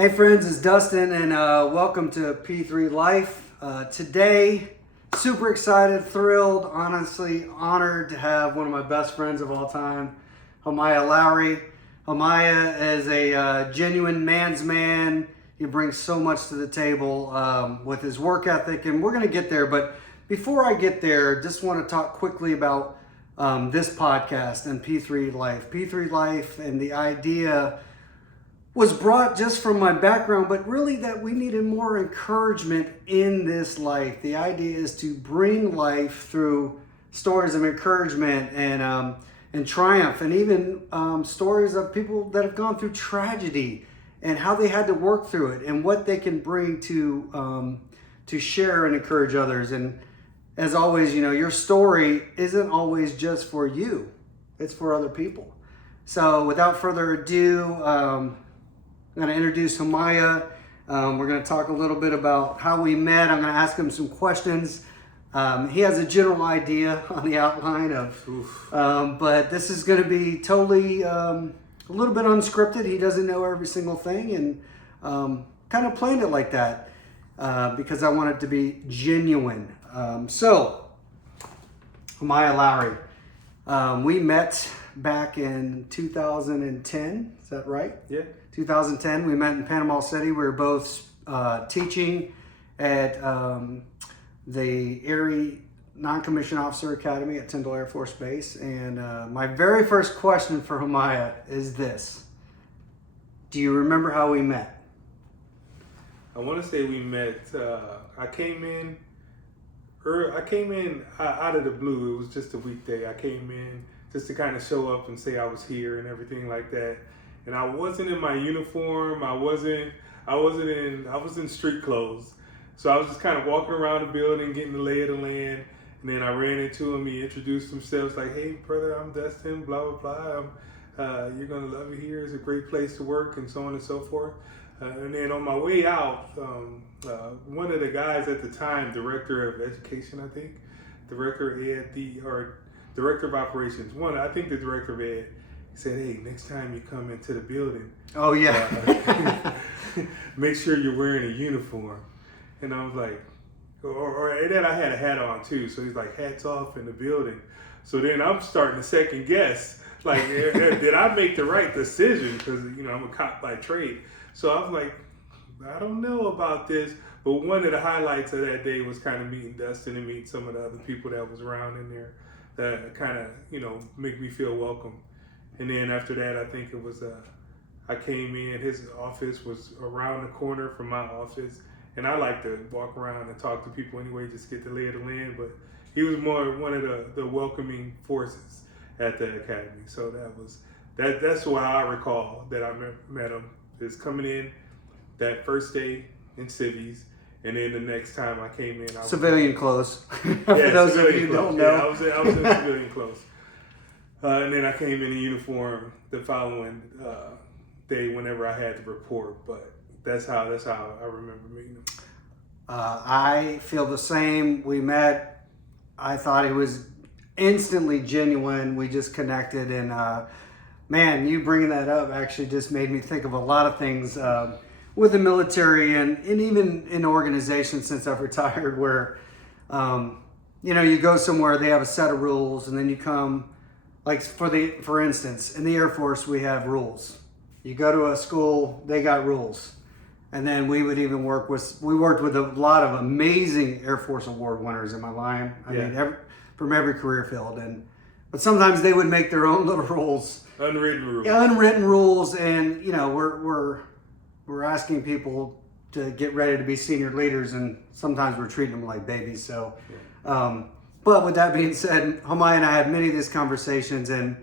Hey friends, it's Dustin and welcome to P3 L.I.F.E. Today, super excited, thrilled, honestly honored to have one of my best friends of all time, Himaiya Lowery. Himaiya is a genuine man's man. He brings so much to the table with his work ethic, and we're going to get there. But before I get there, just want to talk quickly about this podcast and P3 L.I.F.E. P3 L.I.F.E. and the idea was brought just from my background, but really that we needed more encouragement in this life. The idea is to bring life through stories of encouragement and triumph, and even stories of people that have gone through tragedy and how they had to work through it and what they can bring to share and encourage others. And as always, you know, your story isn't always just for you; it's for other people. So, without further ado, I'm going to introduce Himaiya. We're going to talk a little bit about how we met. I'm going to ask him some questions. He has a general idea on the outline of, but this is going to be totally a little bit unscripted. He doesn't know every single thing, and kind of planned it like that because I want it to be genuine. So, Himaiya Lowery, we met back in 2010. Is that right? Yeah. 2010, we met in Panama City. We were both teaching at the Erie Non-Commissioned Officer Academy at Tyndall Air Force Base. And my very first question for Himaiya is this. Do you remember how we met? I want to say we met, I came in out of the blue. It was just a weekday. I came in just to kind of show up and say I was here and everything like that. And I wasn't in my uniform. I was in street clothes. So I was just kind of walking around the building, getting the lay of the land. And then I ran into him. He introduced himself, like, "Hey, brother, I'm Dustin, blah, blah, blah. You're going to love it here. It's a great place to work," and so on and so forth. And then on my way out, one of the guys at the time, director of education, I think, director of operations, I think the director of ed, said, "Hey, next time you come into the building, oh yeah, make sure you're wearing a uniform." And I was like, and then I had a hat on too. So he's like, "Hats off in the building." So then I'm starting to second guess, like, did I make the right decision? Because, you know, I'm a cop by trade. So I was like, I don't know about this. But one of the highlights of that day was kind of meeting Dustin and meeting some of the other people that was around in there that kind of, you know, make me feel welcome. And then after that, I think it was, I came in, his office was around the corner from my office. And I like to walk around and talk to people anyway, just get the lay of the land. But he was more one of the welcoming forces at the academy. So that's why I recall that I met him, is coming in that first day in civvies. And then the next time I came in, I was civilian clothes. For yeah, those of you who don't know, yeah, I was in civilian clothes. And then I came in uniform the following day whenever I had to report. But that's how I remember meeting him. I feel the same. We met. I thought he was instantly genuine. We just connected, and man, you bringing that up actually just made me think of a lot of things with the military and even in organizations since I've retired, where you know, you go somewhere, they have a set of rules, and then you come. Like for instance, in the Air Force, we have rules. You go to a school, they got rules. And then we would even worked with a lot of amazing Air Force Award winners in my line. I mean, from every career field. But sometimes they would make their own little rules. Unwritten rules. Yeah, unwritten rules. And, you know, we're asking people to get ready to be senior leaders, and sometimes we're treating them like babies. So, but with that being said, Himaiya and I had many of these conversations, and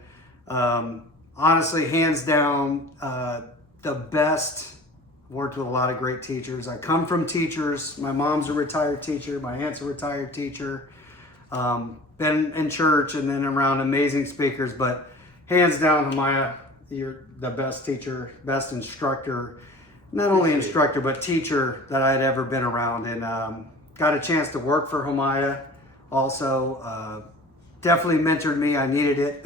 honestly, hands down, the best. Worked with a lot of great teachers. I come from teachers. My mom's a retired teacher. My aunt's a retired teacher. Been in church and then around amazing speakers. But hands down, Himaiya, you're the best teacher, best instructor. Not only instructor, but teacher that I had ever been around. And got a chance to work for Himaiya also. Definitely mentored me. I needed it.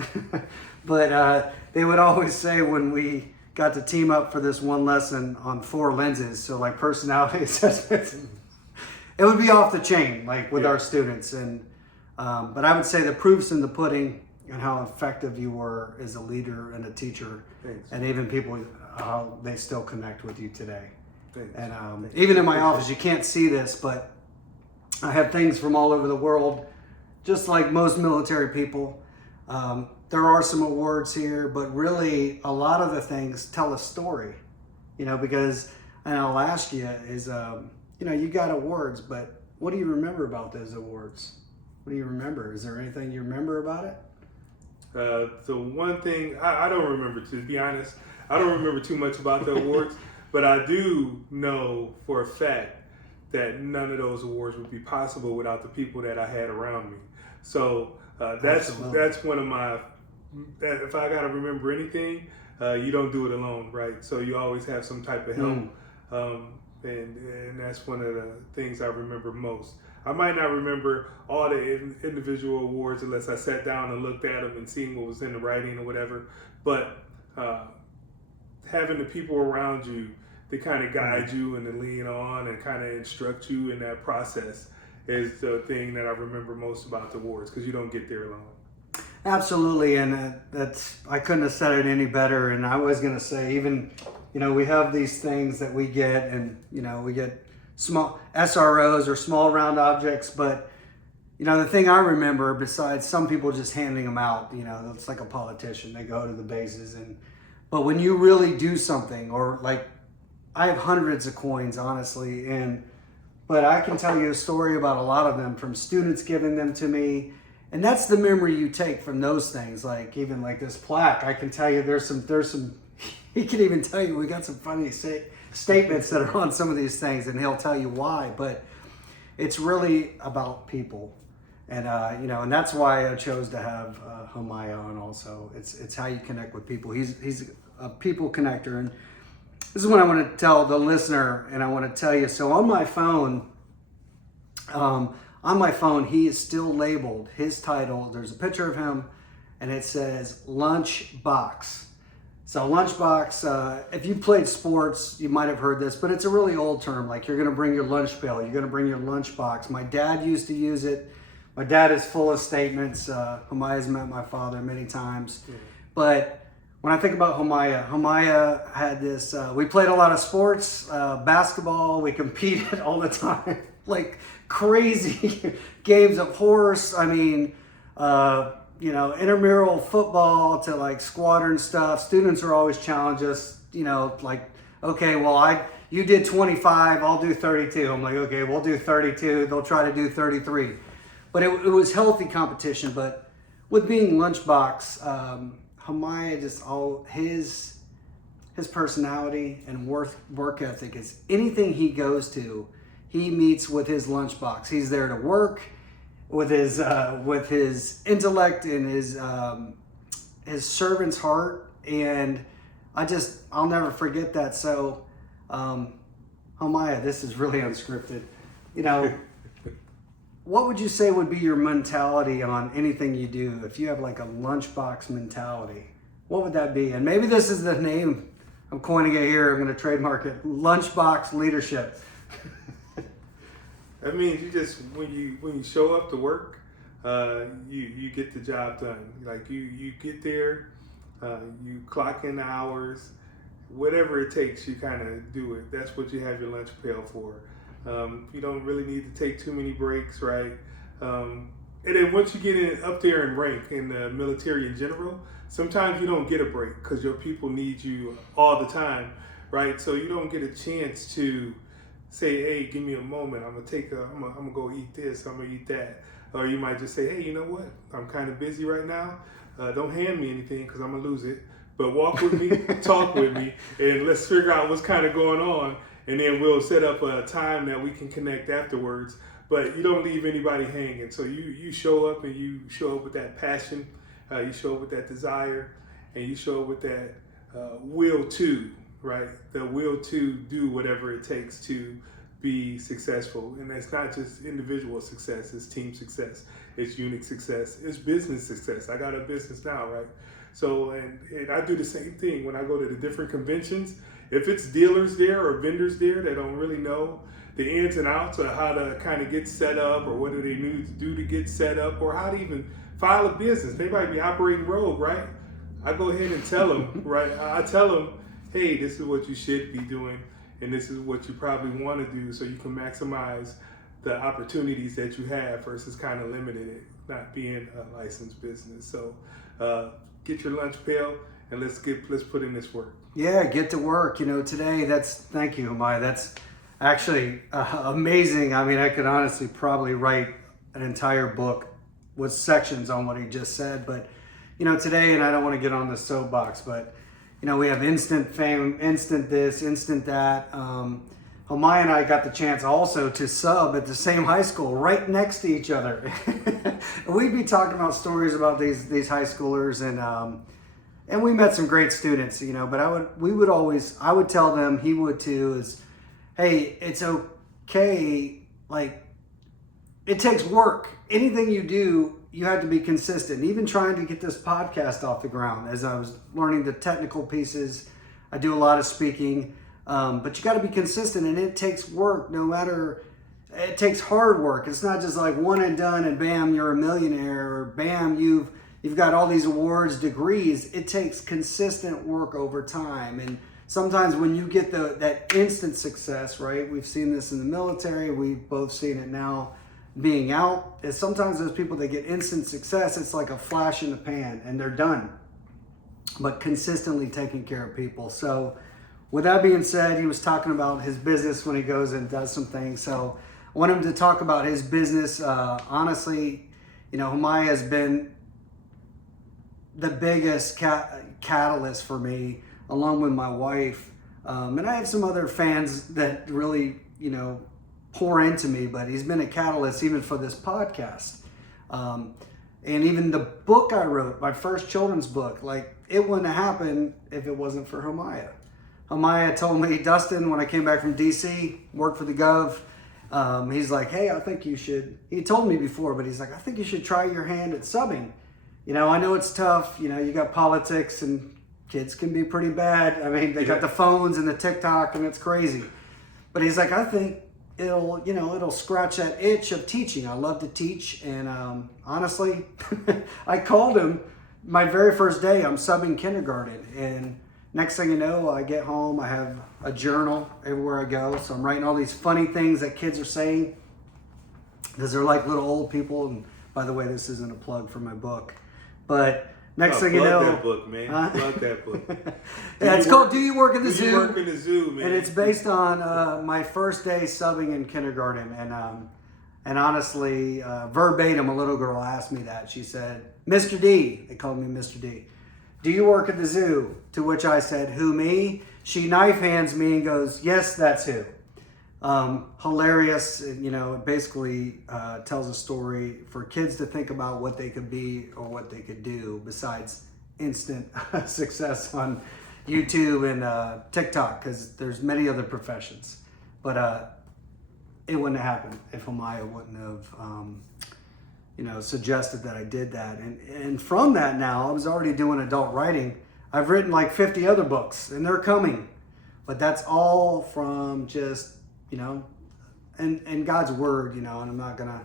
But they would always say when we got to team up for this one lesson on 4 lenses. So like personality assessments, it would be off the chain, like with our students. And but I would say the proof's in the pudding and how effective you were as a leader and a teacher. Thanks. And even people, how they still connect with you today. Thanks. And even in my office, you can't see this, but I have things from all over the world, just like most military people. There are some awards here, but really a lot of the things tell a story, because, and I'll ask you is, you got awards, but what do you remember about those awards? What do you remember? Is there anything you remember about it? The one thing, I don't remember, to be honest, I don't remember too much about the awards, but I do know for a fact that none of those awards would be possible without the people that I had around me. So that's one of my, if I got to remember anything, you don't do it alone, right? So you always have some type of help. And that's one of the things I remember most. I might not remember all the individual awards unless I sat down and looked at them and seen what was in the writing or whatever. But having the people around you to kind of guide you and to lean on and kind of instruct you in that process is the thing that I remember most about the awards, because you don't get there alone. Absolutely, and I couldn't have said it any better. And I was going to say, even, we have these things that we get, and, we get small SROs or small round objects, but the thing I remember, besides some people just handing them out, it's like a politician, they go to the bases, but when you really do something, or like I have hundreds of coins, honestly, but I can tell you a story about a lot of them from students giving them to me, and that's the memory you take from those things. Like even like this plaque, I can tell you there's some he can even tell you we got some funny statements that are on some of these things, and he'll tell you why, but it's really about people. And and that's why I chose to have Himaiya on also. It's how you connect with people. He's a people connector, and this is what I want to tell the listener, and I want to tell you. So on my phone, he is still labeled, his title, there's a picture of him, and it says Lunchbox. So Lunchbox, if you played sports, you might have heard this, but it's a really old term. Like you're going to bring your lunch pail, you're going to bring your lunchbox. My dad used to use it. My dad is full of statements. Himaiya's met my father many times. Yeah. But when I think about Himaiya had this, we played a lot of sports, basketball, we competed all the time, like crazy games of horse. I mean, intramural football to like squadron stuff. Students are always challenge us, like, okay, well, you did 25, I'll do 32. I'm like, okay, we'll do 32. They'll try to do 33. But it was healthy competition. But with being Lunchbox, Himaiya, just all his personality and work ethic is anything he goes to, he meets with his lunchbox. He's there to work with his intellect and his servant's heart, and I'll never forget that. So, Himaiya, this is really unscripted. What would you say would be your mentality on anything you do? If you have like a lunchbox mentality, what would that be? And maybe this is the name I'm coining it here. I'm going to trademark it. Lunchbox leadership. That means you just when you show up to work, you get the job done. Like you get there, you clock in the hours, whatever it takes, you kind of do it. That's what you have your lunch pail for. You don't really need to take too many breaks, right? And then once you get up there in rank in the military in general, sometimes you don't get a break because your people need you all the time, right? So you don't get a chance to say, hey, give me a moment. I'm gonna go eat this. I'm gonna eat that. Or you might just say, hey, you know what? I'm kind of busy right now. Don't hand me anything because I'm gonna lose it. But walk with me, talk with me, and let's figure out what's kind of going on. And then we'll set up a time that we can connect afterwards. But you don't leave anybody hanging. So you show up, and you show up with that passion. You show up with that desire, and you show up with that will to, right? The will to do whatever it takes to be successful. And it's not just individual success, it's team success, it's unit success, it's business success. I got a business now, right? So, and I do the same thing when I go to the different conventions. If it's dealers there or vendors there that don't really know the ins and outs of how to kind of get set up, or what do they need to do to get set up, or how to even file a business. They might be operating rogue, right? I go ahead and tell them, right? I tell them, hey, this is what you should be doing, and this is what you probably want to do, so you can maximize the opportunities that you have versus kind of limiting it, not being a licensed business. So get your lunch pail and let's put in this work. Yeah, get to work. Today, thank you, Himaiya. That's actually amazing. I mean, I could honestly probably write an entire book with sections on what he just said. But, today, and I don't want to get on the soapbox, but, we have instant fame, instant this, instant that. Himaiya and I got the chance also to sub at the same high school right next to each other. We'd be talking about stories about these high schoolers, and we met some great students, but I would tell them, he would too, is, hey, it's okay. Like, it takes work. Anything you do, you have to be consistent. Even trying to get this podcast off the ground, as I was learning the technical pieces, I do a lot of speaking, but you got to be consistent, and it takes work. It takes hard work. It's not just like one and done and bam, you're a millionaire, or bam, you've got all these awards, degrees. It takes consistent work over time. And sometimes when you get that instant success, right? We've seen this in the military. We've both seen it now being out. Is sometimes those people that get instant success, it's like a flash in the pan and they're done. But consistently taking care of people. So with that being said, he was talking about his business when he goes and does some things. So I want him to talk about his business. Honestly, Himaiya has been the biggest catalyst for me, along with my wife. And I have some other fans that really, pour into me, but he's been a catalyst even for this podcast. And even the book I wrote, my first children's book, like, it wouldn't have happened if it wasn't for Himaiya. Himaiya told me, Dustin, when I came back from DC, worked for the Gov, he's like, hey, I think you should, he told me before, but he's like, I think you should try your hand at subbing. I know it's tough. You got politics, and kids can be pretty bad. I mean, they got the phones and the TikTok, and it's crazy. But he's like, I think it'll scratch that itch of teaching. I love to teach. And honestly, I called him my very first day. I'm subbing kindergarten. And next thing you know, I get home. I have a journal everywhere I go. So I'm writing all these funny things that kids are saying, because they're like little old people. And by the way, this isn't a plug for my book. But next thing you know, plug that book, man. Plug that book. Yeah, it's called "Do You Work in the Zoo?" Do You Work in the Zoo, man? And it's based on my first day subbing in kindergarten. And honestly, verbatim, a little girl asked me that. She said, "Mr. D," they called me Mr. D, "do you work at the zoo?" To which I said, "Who, me?" She knife hands me and goes, "Yes, that's who." Hilarious. It basically tells a story for kids to think about what they could be or what they could do besides instant success on YouTube and TikTok, because there's many other professions. But it wouldn't have happened if Himaiya wouldn't have suggested that I did that. And from that, now I was already doing adult writing. I've written like 50 other books, and they're coming. But that's all from just and God's word, and I'm not gonna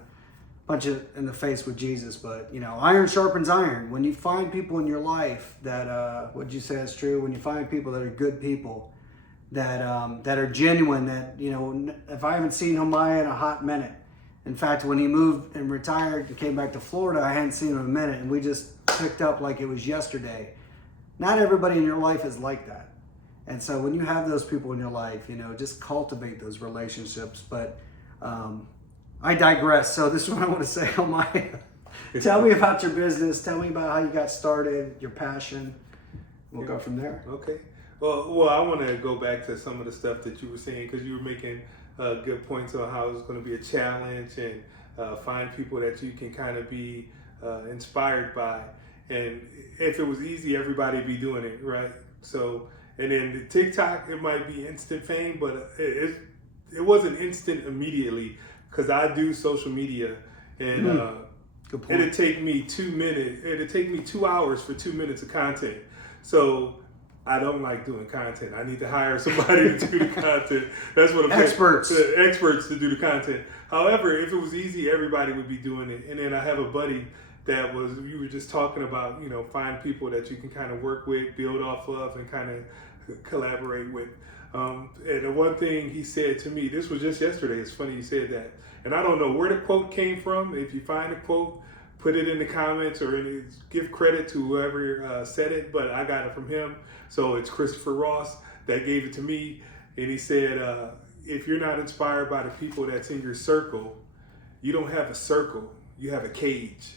punch it in the face with Jesus, but iron sharpens iron. When you find people in your life that would you say is true, when you find people that are good people, that are genuine, that if I haven't seen Himaiya in a hot minute. In fact, when he moved and retired and came back to Florida, I hadn't seen him in a minute, and we just picked up like it was yesterday. Not everybody in your life is like that. And so when you have those people in your life, just cultivate those relationships. But I digress. So this is what I want to say, Himaiya. Tell me about your business. Tell me about how you got started, your passion. We'll go from there. Okay. Well, I want to go back to some of the stuff that you were saying, because you were making good points on how it's going to be a challenge, and find people that you can kind of be inspired by. And if it was easy, everybody would be doing it, right? So... And then the TikTok, it might be instant fame, but it wasn't instant immediately, because I do social media, and Good point. It'd take me 2 minutes. It'd take me 2 hours for 2 minutes of content. So I don't like doing content. I need to hire somebody to do the content. That's what I'm Experts. experts to do the content. However, if it was easy, everybody would be doing it. And then I have a buddy that you were just talking about, find people that you can kind of work with, build off of, and kind of collaborate with. And the one thing he said to me, this was just yesterday, it's funny you said that. And I don't know where the quote came from. If you find a quote, put it in the comments or give credit to whoever said it, but I got it from him. So it's Christopher Ross that gave it to me. And he said, if you're not inspired by the people that's in your circle, you don't have a circle, you have a cage,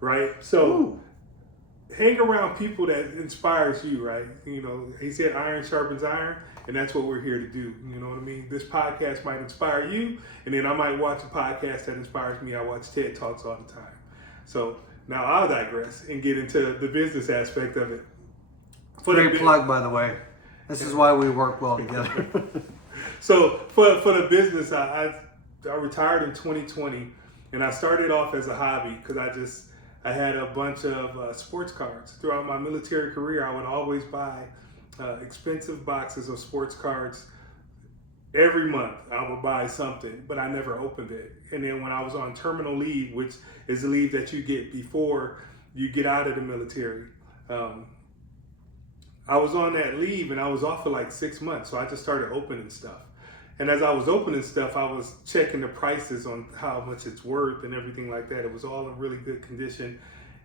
right? So hang around people that inspires you, right? He said iron sharpens iron, and that's what we're here to do. You know what I mean? This podcast might inspire you, and then I might watch a podcast that inspires me. I watch TED Talks all the time. So now I'll digress and get into the business aspect of it. Great plug, by the way. This is why we work well together. So for the business, I retired in 2020, and I started off as a hobby because I had a bunch of sports cards. Throughout my military career, I would always buy expensive boxes of sports cards. Every month I would buy something, but I never opened it. And then when I was on terminal leave, which is the leave that you get before you get out of the military, I was on that leave and I was off for like 6 months. So I just started opening stuff. And as I was opening stuff, I was checking the prices on how much it's worth and everything like that. It was all in really good condition.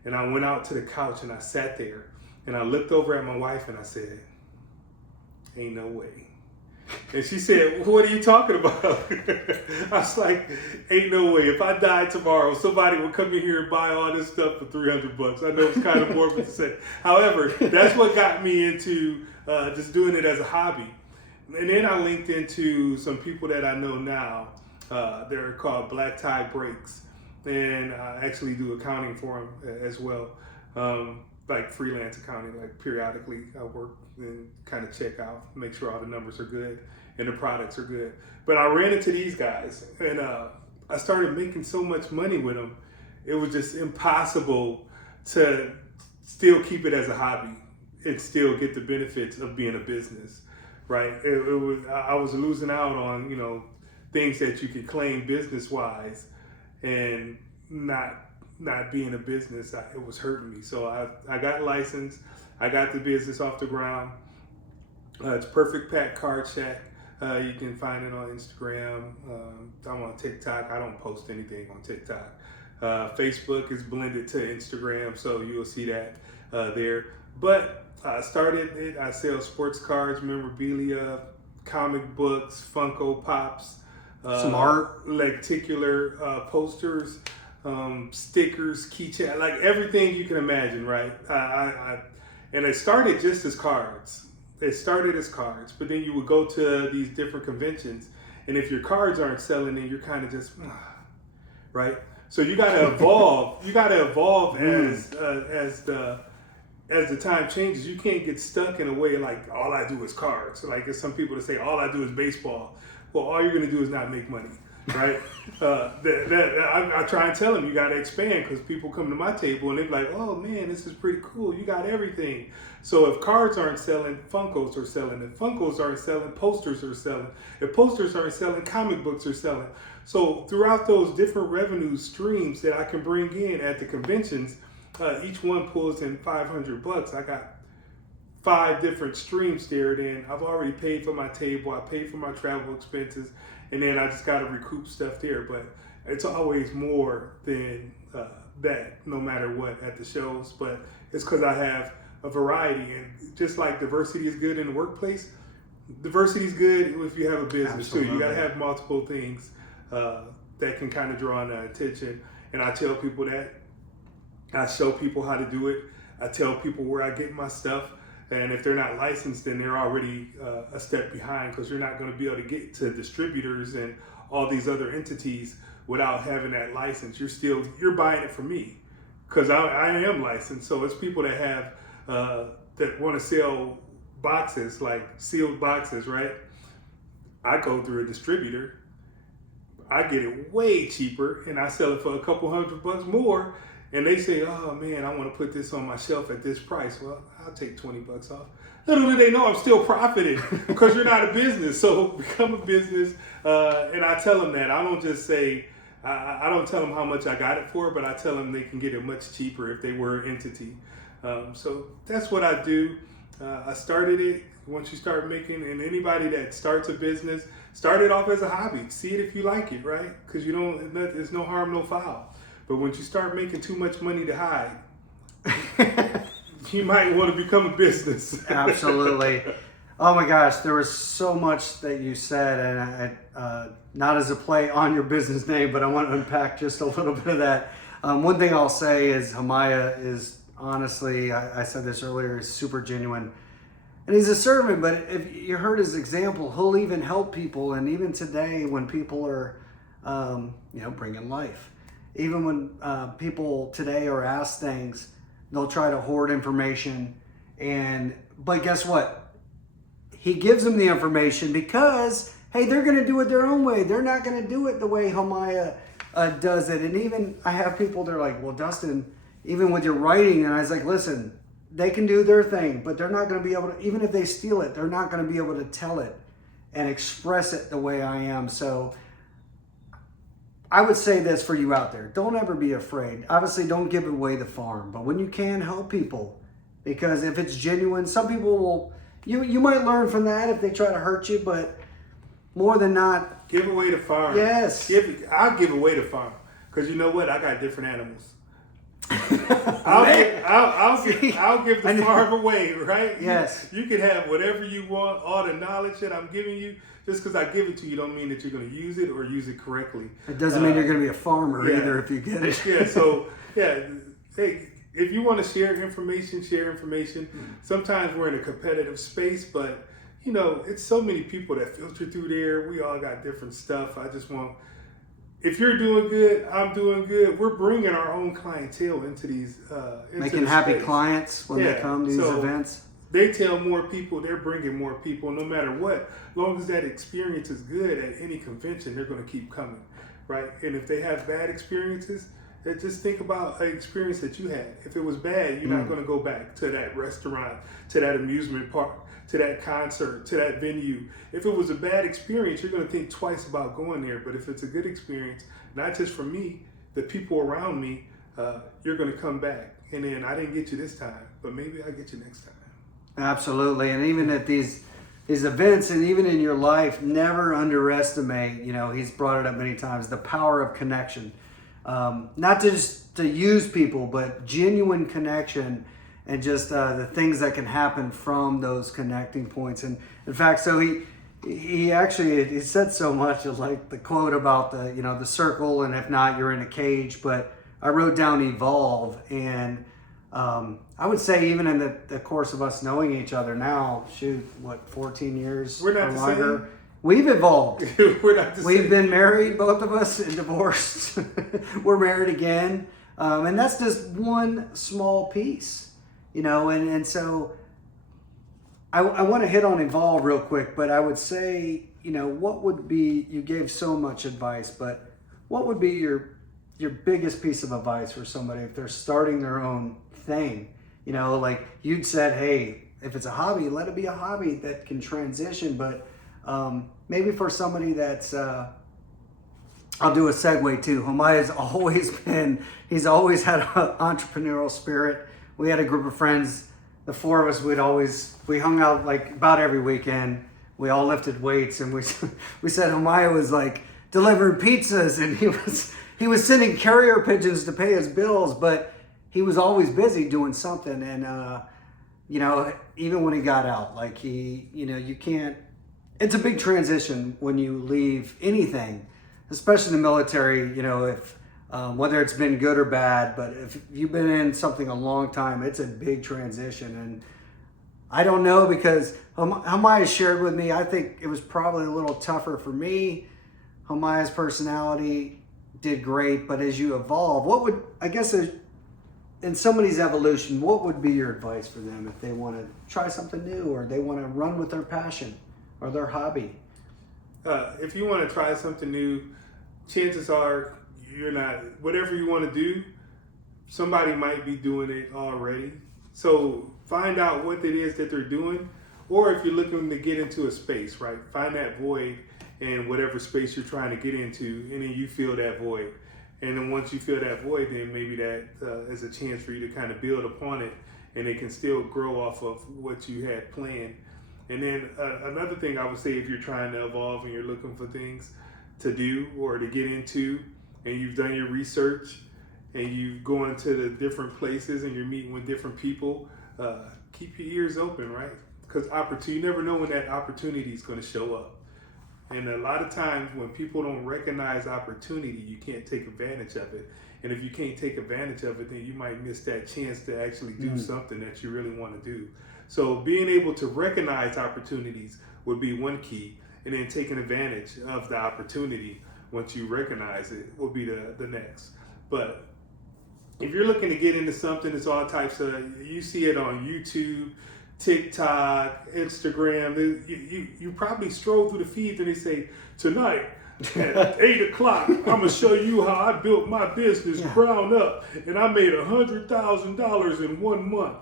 And I went out to the couch and I sat there and I looked over at my wife and I said, ain't no way. And she said, what are you talking about? I was like, ain't no way. If I died tomorrow, somebody will come in here and buy all this stuff for $300. I know it's kind of morbid to say. However, that's what got me into just doing it as a hobby. And then I linked into some people that I know now. They're called Black Tie Breaks. And I actually do accounting for them as well. Like freelance accounting, like periodically I work and kind of check out, make sure all the numbers are good and the products are good. But I ran into these guys and I started making so much money with them. It was just impossible to still keep it as a hobby and still get the benefits of being a business, right? I was losing out on, things that you could claim business-wise and not being a business, it was hurting me. So I got licensed. I got the business off the ground. It's Perfect Pack Cardshack. You can find it on Instagram. I'm on TikTok. I don't post anything on TikTok. Facebook is blended to Instagram, so you'll see that there. But I started it. I sell sports cards, memorabilia, comic books, Funko Pops, some art, lenticular posters, stickers, keychain, like everything you can imagine, right? And it started just as cards. It started as cards, but then you would go to these different conventions, and if your cards aren't selling, then you're kind of just, right? So you got to evolve. You got to evolve as the time changes. You can't get stuck in a way like all I do is cards. Like there's some people that say all I do is baseball. Well, all you're gonna do is not make money, right? I try and tell them you got to expand because people come to my table and they're like, oh man, this is pretty cool. You got everything. So if cards aren't selling, Funkos are selling. If Funkos aren't selling, posters are selling. If posters aren't selling, comic books are selling. So throughout those different revenue streams that I can bring in at the conventions, each one pulls in $500. I got 5 different streams there. Then I've already paid for my table. I paid for my travel expenses. And then I just got to recoup stuff there. But it's always more than that, no matter what, at the shows. But it's because I have a variety. And just like diversity is good in the workplace, diversity is good if you have a business too. You got to have multiple things that can kind of draw on attention. And I tell people that. I show people how to do it. I tell people where I get my stuff. And if they're not licensed, then they're already a step behind because you're not going to be able to get to distributors and all these other entities without having that license. You're buying it from me because I am licensed. So it's people that have that want to sell boxes, like sealed boxes, right? I go through a distributor. I get it way cheaper and I sell it for a couple $100 more. And they say, oh man, I want to put this on my shelf at this price. Well, I'll take $20 off. Little do they know I'm still profiting because you're not a business. So become a business. And I tell them that. I don't just say, I don't tell them how much I got it for, but I tell them they can get it much cheaper if they were an entity. So that's what I do. I started it. Once you start making, and anybody that starts a business, start it off as a hobby. See it if you like it, right? Because there's no harm, no foul. But once you start making too much money to hide, you might want to become a business. Absolutely. Oh my gosh, there was so much that you said, and not as a play on your business name, but I want to unpack just a little bit of that. One thing I'll say is Himaiya is honestly, I said this earlier, is super genuine. And he's a servant, but if you heard his example, he'll even help people. And even today when people are, bringing life, even when people today are asked things, they'll try to hoard information. But guess what? He gives them the information because, hey, they're going to do it their own way. They're not going to do it the way Himaiya does it. And even I have people, they're like, well, Dustin, even with your writing, and I was like, listen, they can do their thing, but they're not going to be able to, even if they steal it, they're not going to be able to tell it and express it the way I am. So I would say this for you out there. Don't ever be afraid. Obviously, don't give away the farm, but when you can, help people. Because if it's genuine, some people will, you might learn from that if they try to hurt you, but more than not. Give away the farm. Yes. I'll give away the farm. Because you know what? I got different animals. I'll give the farm away, right? Yes. You can have whatever you want, all the knowledge that I'm giving you. Just because I give it to you don't mean that you're going to use it or use it correctly. It doesn't mean you're going to be a farmer either if you get it. Hey, if you want to share information, share information. Sometimes we're in a competitive space, but it's so many people that filter through there. We all got different stuff. I just want, if you're doing good, I'm doing good. We're bringing our own clientele into these, making happy clients when they come to these events. They tell more people, they're bringing more people no matter what. As long as that experience is good at any convention, they're going to keep coming, right? And if they have bad experiences, just think about an experience that you had. If it was bad, you're not going to go back to that restaurant, to that amusement park, to that concert, to that venue. If it was a bad experience, you're going to think twice about going there. But if it's a good experience, not just for me, the people around me, you're going to come back. And then I didn't get you this time, but maybe I'll get you next time. Absolutely. And even at these events and even in your life, never underestimate, he's brought it up many times, the power of connection. Not just to use people, but genuine connection and just the things that can happen from those connecting points. And in fact, so he actually said so much of like the quote about the circle, and if not, you're in a cage. But I wrote down evolve, and I would say even in the course of us knowing each other now, 14 years We're not or the longer. same. We've evolved. We're not the We've same. been married, both of us, and divorced. We're married again. And that's just one small piece, and so I want to hit on evolve real quick, but I would say, what would be, you gave so much advice, but what would be your biggest piece of advice for somebody if they're starting their own thing? Like you'd said, hey, if it's a hobby, let it be a hobby that can transition, but maybe for somebody that's, I'll do a segue too. Himaiya's he's always had an entrepreneurial spirit. We had a group of friends, the four of us, we hung out like about every weekend. We all lifted weights, and we said Himaiya was like delivering pizzas, and he was sending carrier pigeons to pay his bills, but he was always busy doing something. And, even when he got out, like you can't, it's a big transition when you leave anything, especially the military, if whether it's been good or bad, but if you've been in something a long time, it's a big transition. And I don't know, because Himaiya shared with me, I think it was probably a little tougher for me. Himaiya's personality did great, but as you evolve, in somebody's evolution, what would be your advice for them if they want to try something new, or they want to run with their passion or their hobby? If you want to try something new, chances are you're not, whatever you want to do, somebody might be doing it already. So find out what it is that they're doing, or if you're looking to get into a space, right? Find that void in whatever space you're trying to get into, and then you fill that void. And then once you fill that void, then maybe that is a chance for you to kind of build upon it, and it can still grow off of what you had planned. And then another thing I would say, if you're trying to evolve and you're looking for things to do or to get into, and you've done your research, and you go into the different places and you're meeting with different people, keep your ears open, right? Because you never know when that opportunity is going to show up. And a lot of times when people don't recognize opportunity, you can't take advantage of it. And if you can't take advantage of it, then you might miss that chance to actually do something that you really want to do. So being able to recognize opportunities would be one key. And then taking advantage of the opportunity once you recognize it will be the next. But if you're looking to get into something, it's all types of, you see it on YouTube, TikTok, Instagram. You probably stroll through the feed and they say, tonight at 8 o'clock, I'm going to show you how I built my business ground up and I made $100,000 in 1 month.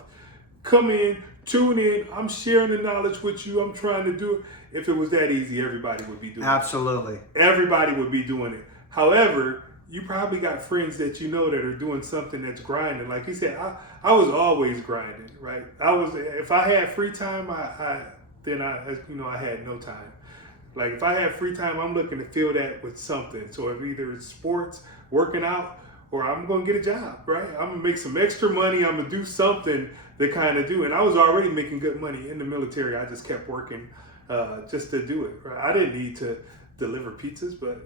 Come in, tune in, I'm sharing the knowledge with you, I'm trying to do it. If it was that easy, everybody would be doing it. Absolutely. Everybody would be doing it. However, you probably got friends that you know that are doing something that's grinding. Like you said, I was always grinding, right? If I had free time, I had no time. Like if I had free time, I'm looking to fill that with something. So if either it's sports, working out, or I'm going to get a job, right? I'm going to make some extra money. I'm going to do something to kind of do. And I was already making good money in the military. I just kept working just to do it. Right? I didn't need to deliver pizzas, but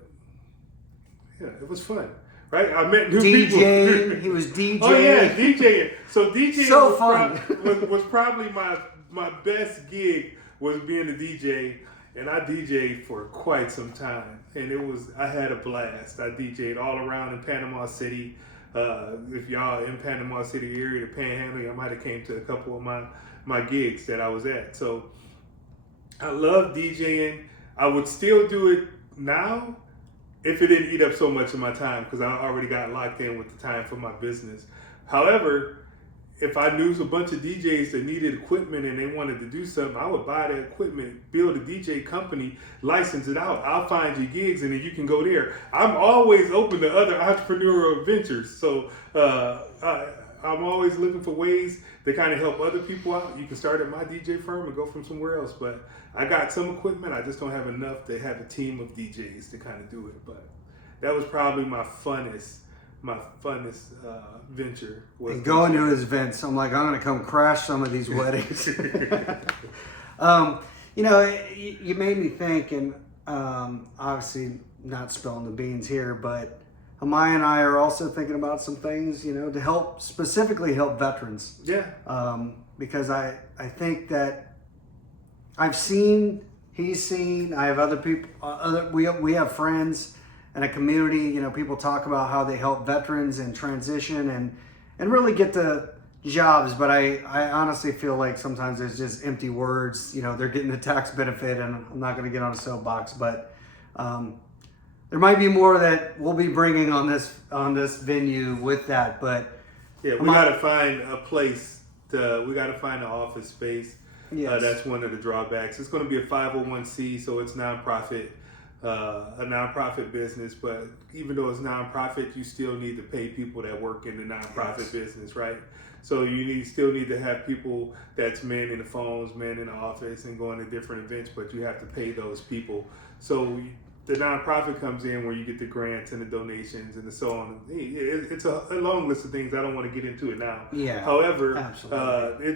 yeah, it was fun, right? I met new people. DJing, he was DJing. Oh yeah, DJing. So DJing so fun. was probably my best gig was being a DJ, and I DJed for quite some time, and I had a blast. I DJed all around in Panama City. If y'all in Panama City area, the Panhandle, I might have came to a couple of my gigs that I was at. So I love DJing. I would still do it now if it didn't eat up so much of my time, because I already got locked in with the time for my business. However, if I knew a bunch of DJs that needed equipment and they wanted to do something, I would buy the equipment, build a DJ company, license it out. I'll find you gigs and then you can go there. I'm always open to other entrepreneurial ventures. So I'm always looking for ways to kind of help other people out. You can start at my DJ firm and go from somewhere else. But I got some equipment. I just don't have enough to have a team of DJs to kind of do it. But that was probably my funnest venture. Was and going to his events, I'm like, I'm going to come crash some of these weddings. You made me think, and obviously not spilling the beans here, but Himaiya and I are also thinking about some things, to specifically help veterans. Yeah. Because I think that he's seen, I have other people, we have friends and a community, people talk about how they help veterans and transition and really get to jobs. But I honestly feel like sometimes it's just empty words. They're getting the tax benefit, and I'm not going to get on a soapbox, but there might be more that we'll be bringing on this venue with that. But yeah, we got to find a place. We got to find an office space. Yes. That's one of the drawbacks. It's going to be a 501c, so it's a nonprofit business. But even though it's nonprofit, you still need to pay people that work in the nonprofit business, right? So you still need to have people that's manning the phones, manning the office, and going to different events. But you have to pay those people. So the nonprofit comes in where you get the grants and the donations and so on. It's a long list of things. I don't want to get into it now. Yeah. However, absolutely.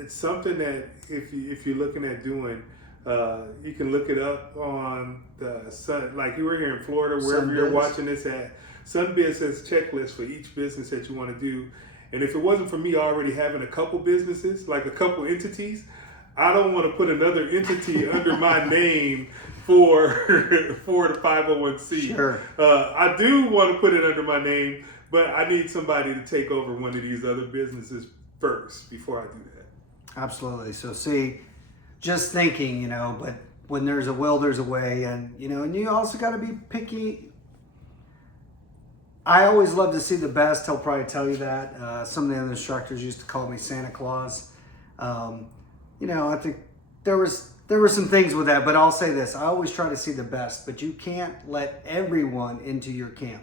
It's something that if you're looking at doing, you can look it up on the Sun. Like you were here in Florida, wherever you're watching this at. SunBiz has checklists for each business that you want to do. And if it wasn't for me already having a couple businesses, like a couple entities, I don't want to put another entity under my name for the 501c. Sure. I do want to put it under my name, but I need somebody to take over one of these other businesses first before I do that. Absolutely. So see, just thinking, but when there's a will, there's a way, and and you also got to be picky. I always love to see the best. He'll probably tell you that. Some of the other instructors used to call me Santa Claus. I think there were some things with that, but I'll say this: I always try to see the best, but you can't let everyone into your camp.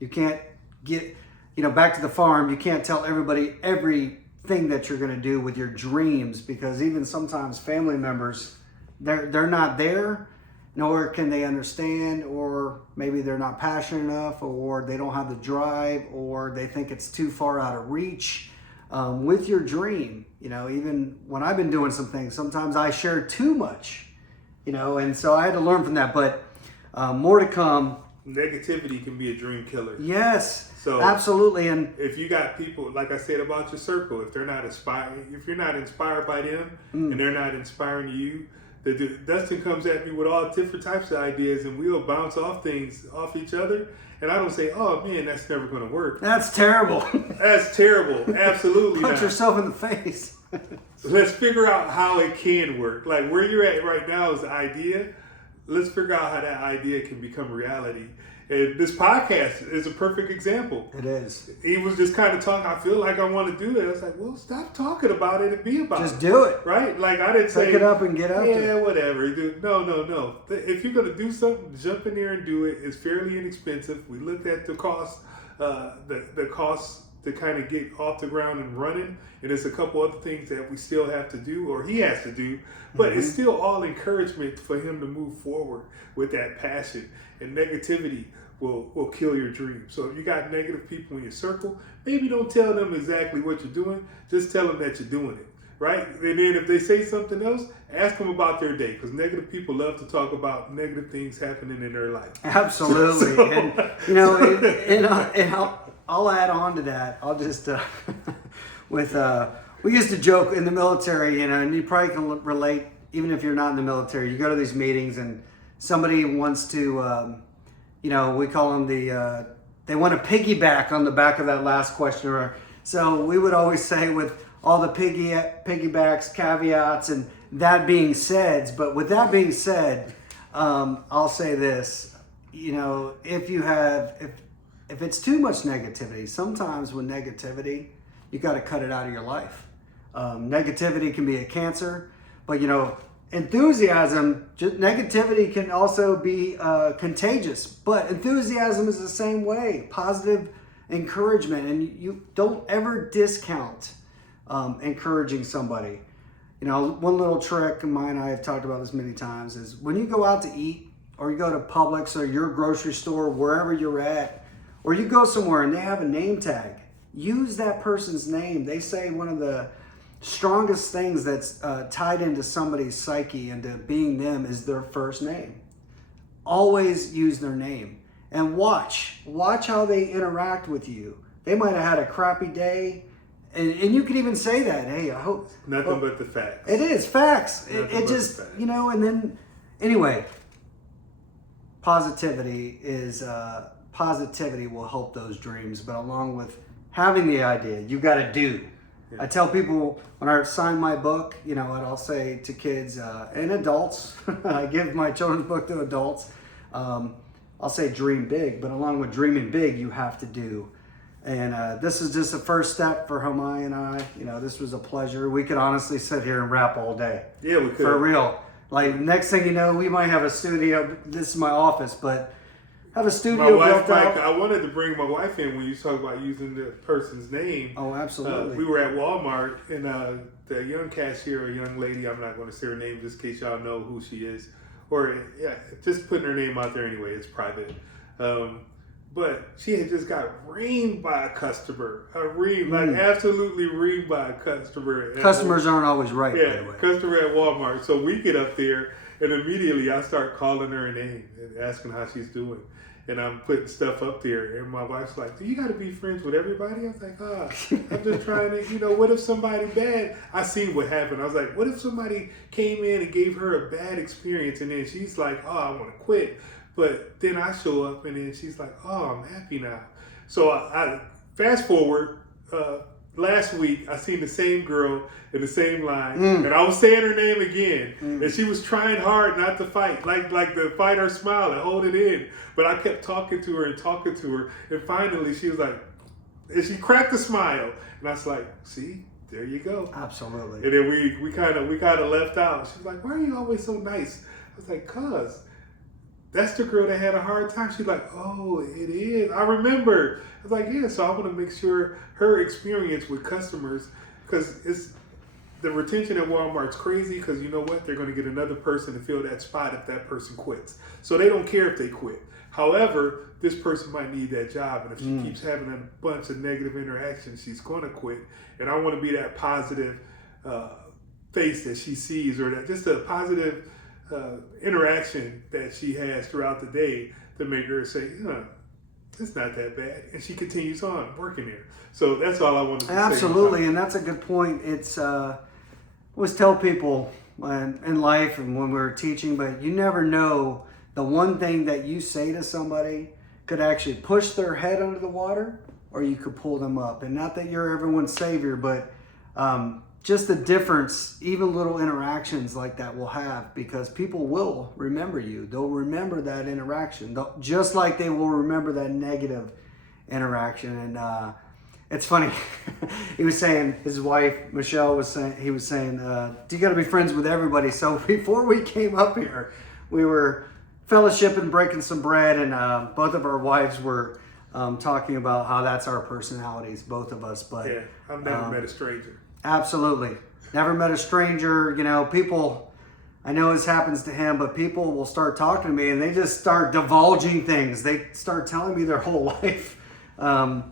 You can't get, back to the farm. You can't tell everybody everything that you're going to do with your dreams, because even sometimes family members, they're not there, nor can they understand, or maybe they're not passionate enough, or they don't have the drive, or they think it's too far out of reach with your dream. Even when I've been doing some things, sometimes I share too much, and so I had to learn from that, but more to come. Negativity can be a dream killer. Yes, so absolutely. And if you got people, like I said about your circle, if they're not inspired, if you're not inspired by them and they're not inspiring you, Dustin comes at me with all different types of ideas, and we'll bounce off things off each other. And I don't say, "Oh man, that's never going to work." That's terrible. That's terrible. Absolutely. Punch yourself in the face. Let's figure out how it can work. Like where you're at right now is the idea. Let's figure out how that idea can become reality. And this podcast is a perfect example. It is. He was just kind of talking, I feel like I want to do it. I was like, well, stop talking about it and be about it. Just do it. Right? Like I didn't say. Pick it up and get out there. Yeah, whatever. Dude, no. If you're going to do something, jump in there and do it. It's fairly inexpensive. We looked at the cost, the cost to kind of get off the ground and running. And there's a couple other things that we still have to do, or he has to do. But it's still all encouragement for him to move forward with that passion. And negativity will kill your dream. So if you got negative people in your circle, maybe don't tell them exactly what you're doing. Just tell them that you're doing it, right? And then if they say something else, ask them about their day, because negative people love to talk about negative things happening in their life. Absolutely. And I'll add on to that. I'll just we used to joke in the military, and you probably can relate, even if you're not in the military. You go to these meetings and somebody wants to, we call them they want to piggyback on the back of that last question. So we would always say, with all the piggybacks, caveats, and that being said, but with that being said, I'll say this, if it's too much negativity, sometimes with negativity, you got to cut it out of your life. Negativity can be a cancer, but enthusiasm, negativity can also be contagious, but enthusiasm is the same way. Positive encouragement, and you don't ever discount encouraging somebody. One little trick of mine, I have talked about this many times, is when you go out to eat, or you go to Publix or your grocery store, wherever you're at, or you go somewhere and they have a name tag, use that person's name. They say one of the strongest things that's tied into somebody's psyche, into being them, is their first name. Always use their name, and watch how they interact with you. They might have had a crappy day, and you could even say that, hey, I hope. Nothing but the facts. It is facts. It just, and then, anyway, positivity will help those dreams, but along with having the idea, you got to do. I tell people when I sign my book, what I'll say to kids and adults, I give my children's book to adults, I'll say dream big, but along with dreaming big, you have to do. And this is just the first step for Himaiya and I. This was a pleasure. We could honestly sit here and rap all day. Yeah, we could. For real. Like, next thing you know, we might have a studio. This is my office, but have a studio built out. I wanted to bring my wife in when you talk about using the person's name. Oh, absolutely. We were at Walmart, and the young cashier, a young lady, I'm not going to say her name just in case y'all know who she is. Or, just putting her name out there anyway. It's private. But she had just got reamed by a customer. Absolutely reamed by a customer. Customers aren't always right, by the way. Customer at Walmart. So we get up there, and immediately I start calling her a name and asking how she's doing. And I'm putting stuff up there, and my wife's like, "Do you got to be friends with everybody?" I was like, I'm just trying to, what if somebody bad? I seen what happened. I was like, what if somebody came in and gave her a bad experience, and then she's like, "Oh, I want to quit." But then I show up, and then she's like, "Oh, I'm happy now." So I fast forward, last week I seen the same girl in the same line, and I was saying her name again, and she was trying hard not to fight, like to fight her smile and hold it in. But I kept talking to her, and finally she was like, and she cracked a smile, and I was like, see, there you go. Absolutely. And then we kind of left out. She was like, why are you always so nice? I was like, cuz that's the girl that had a hard time. She's like, oh, it is. I remember. I was like, yeah. So I want to make sure her experience with customers, because it's the retention at Walmart's crazy. Because you know what? They're going to get another person to fill that spot if that person quits. So they don't care if they quit. However, this person might need that job, and if she keeps having a bunch of negative interactions, she's going to quit. And I want to be that positive face that she sees, or that just a positive interaction that she has throughout the day to make her say, it's not that bad, and she continues on working there. So that's all I wanted to say. Absolutely, and that's a good point. It's always tell people in life and when we're teaching, but you never know, the one thing that you say to somebody could actually push their head under the water, or you could pull them up. And not that you're everyone's savior, but just the difference, even little interactions like that will have, because people will remember you. They'll remember that interaction, just like they will remember that negative interaction. And it's funny, he was saying, his wife, Michelle, was saying, you got to be friends with everybody. So before we came up here, we were fellowshipping, breaking some bread, and both of our wives were talking about how that's our personalities, both of us. But yeah, I've never met a stranger. Absolutely. Never met a stranger. People, I know this happens to him, but people will start talking to me and they just start divulging things. They start telling me their whole life. And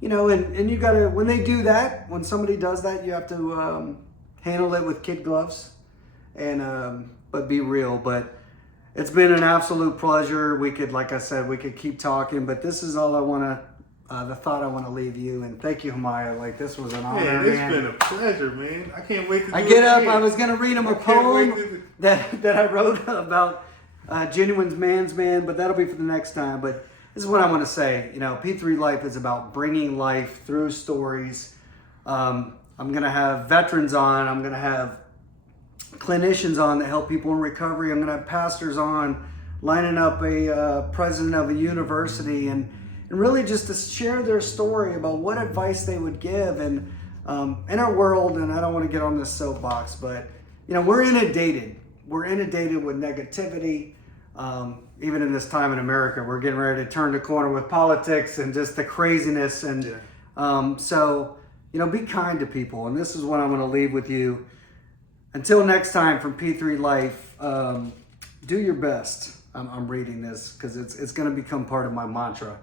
you gotta, when they do that, when somebody does that, you have to handle it with kid gloves and, but be real. But it's been an absolute pleasure. We could, like I said, we could keep talking, but this is all I want to, the thought I want to leave you. And thank you, Himaiya. Like, this was an honor, man. It's been a pleasure, man. I can't wait to do it get up. again. I was going to read him a poem that I wrote about Genuine's man's man, but that'll be for the next time. But this is what I want to say. P3 Life is about bringing life through stories. I'm going to have veterans on. I'm going to have clinicians on that help people in recovery. I'm going to have pastors on, lining up a president of a university, and really just to share their story about what advice they would give. And in our world, and I don't want to get on this soapbox, but we're inundated with negativity. Even in this time in America, we're getting ready to turn the corner with politics and just the craziness. And so be kind to people. And this is what I'm going to leave with you. Until next time, from P3 Life, do your best. I'm reading this because it's going to become part of my mantra,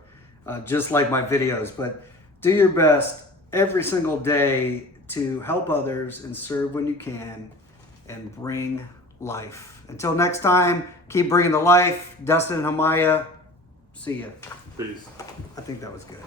just like my videos. But do your best every single day to help others and serve when you can and bring life. Until next time, keep bringing the life. Dustin and Himaiya, see ya. Peace. I think that was good.